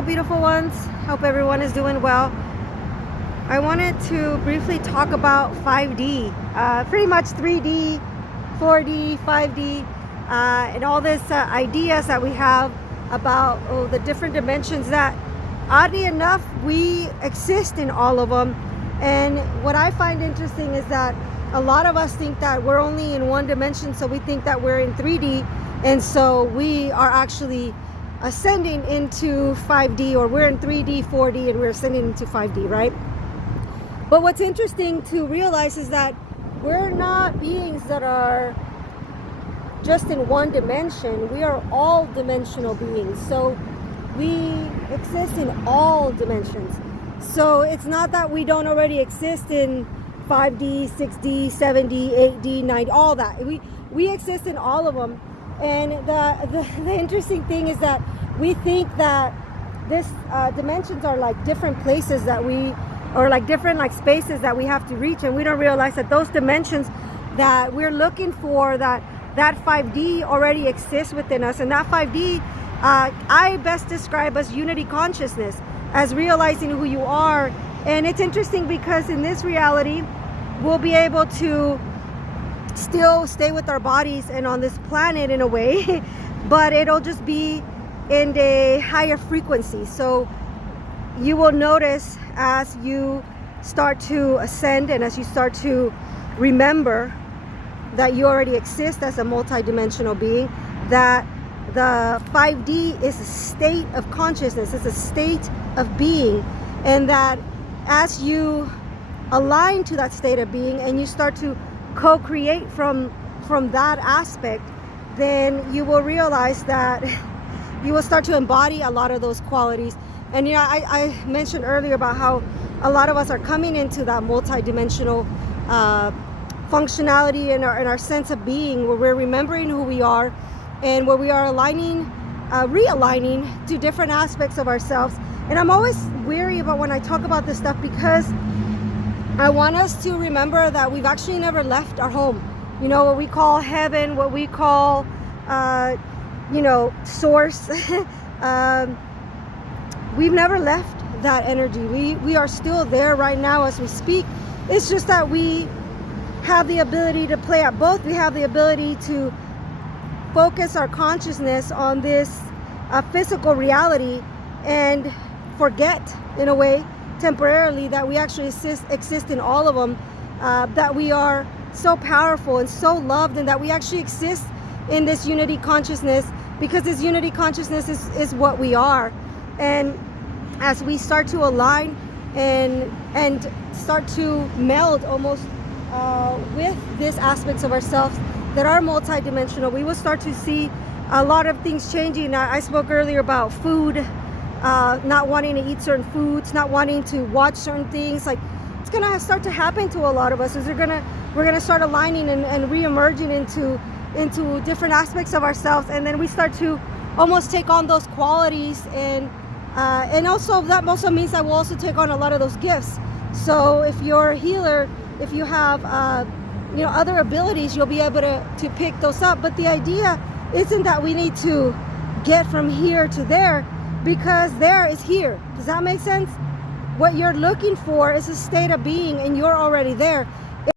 Hello, beautiful ones. Hope everyone is doing well. I wanted to briefly talk about 5D, pretty much 3D, 4D, 5D, and all these ideas that we have about the different dimensions that, oddly enough, we exist in all of them. And what I find interesting is that a lot of us think that we're only in one dimension, so we think that we're in 3D, and so we are actually ascending into 5D, or we're in 3D, 4D, and we're ascending into 5D, right? But what's interesting to realize is that we're not beings that are just in one dimension. We are all dimensional beings. So we exist in all dimensions. So it's not that we don't already exist in 5D, 6D, 7D, 8D, 9D, all that. We exist in all of them. And the interesting thing is that we think that this dimensions are like different places that we, or like different like spaces that we have to reach, and we don't realize that those dimensions that we're looking for, that 5D already exists within us. And that 5D, I best describe as unity consciousness, as realizing who you are. And it's interesting because in this reality, we'll be able to still stay with our bodies and on this planet in a way, but it'll just be in a higher frequency. So you will notice as you start to ascend and as you start to remember that you already exist as a multidimensional being, that the 5D is a state of consciousness, it's a state of being, and that as you align to that state of being and you start to co-create from that aspect, then you will realize that you will start to embody a lot of those qualities. And you know, I mentioned earlier about how a lot of us are coming into that multidimensional functionality in our sense of being, where we're remembering who we are and where we are aligning, realigning to different aspects of ourselves. And I'm always weary about when I talk about this stuff, because I want us to remember that we've actually never left our home. You know, what we call heaven, what we call, source. We've never left that energy. We are still there right now as we speak. It's just that we have the ability to play at both. We have the ability to focus our consciousness on this physical reality and forget, in a way, temporarily, that we actually exist in all of them, that we are so powerful and so loved, and that we actually exist in this unity consciousness, because this unity consciousness is what we are. And as we start to align and start to meld almost with these aspects of ourselves that are multidimensional, we will start to see a lot of things changing. I spoke earlier about food, not wanting to eat certain foods, not wanting to watch certain things. Like, it's gonna start to happen to a lot of us, is we're gonna start aligning and re-emerging into different aspects of ourselves, and then we start to almost take on those qualities, and also that also means that we'll also take on a lot of those gifts. So if you're a healer, if you have other abilities, you'll be able to pick those up. But the idea isn't that we need to get from here to there, because there is here. Does that make sense? What you're looking for is a state of being, and you're already there.